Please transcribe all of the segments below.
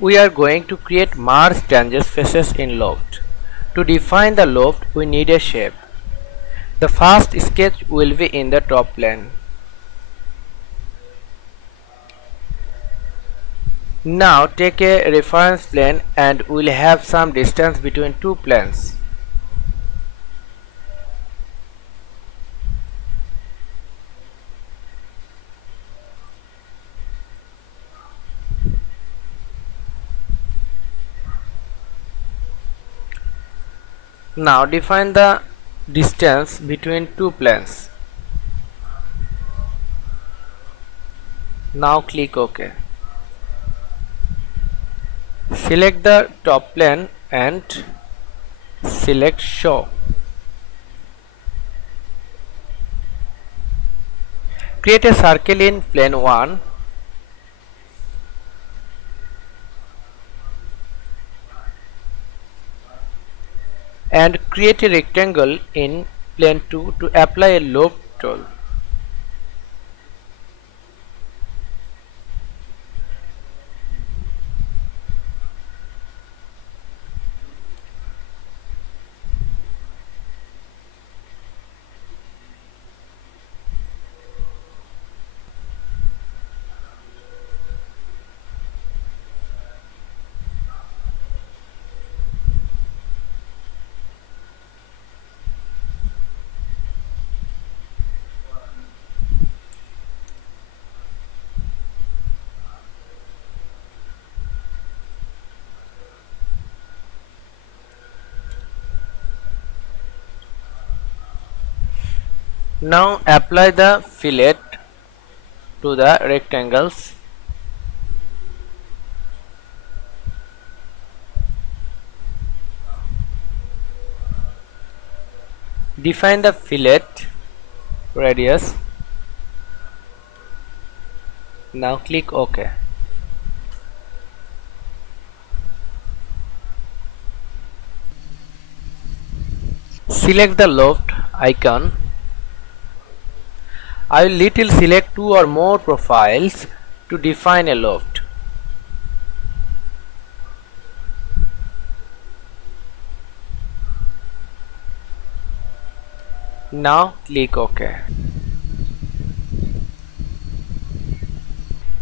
We are going to create merge tangent faces in Loft. To define the loft, we need a shape. The first sketch will be in the top plane. Now take a reference plane and we'll have some distance between two planes. Now define the distance between two planes. Now click OK. Select the top plane and select Show. Create a circle in plane 1. And create a rectangle in plane 2 to apply a loft tool. Now apply the fillet to the rectangles. Define the fillet radius. Now click OK. Select the loft icon. I will select two or more profiles to define a loft. Now click OK.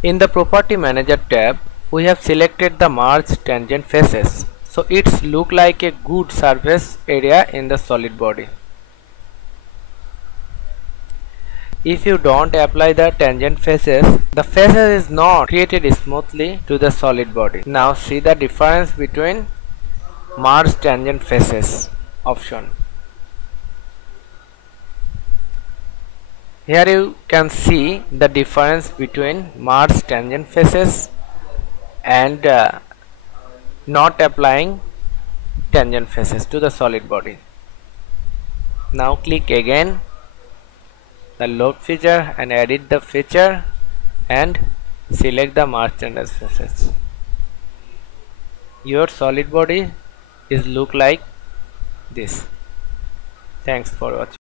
In the Property Manager tab, we have selected the merge tangent faces, so it's look like a good surface area in the solid body. If you don't apply the tangent faces, the faces is not created smoothly to the solid body. Now see the difference between merge tangent faces option. Here you can see the difference between merge tangent faces and not applying tangent faces to the solid body. Now click again the loft feature and edit the feature and select the merge tangent faces. Your solid body is look like this. Thanks for watching.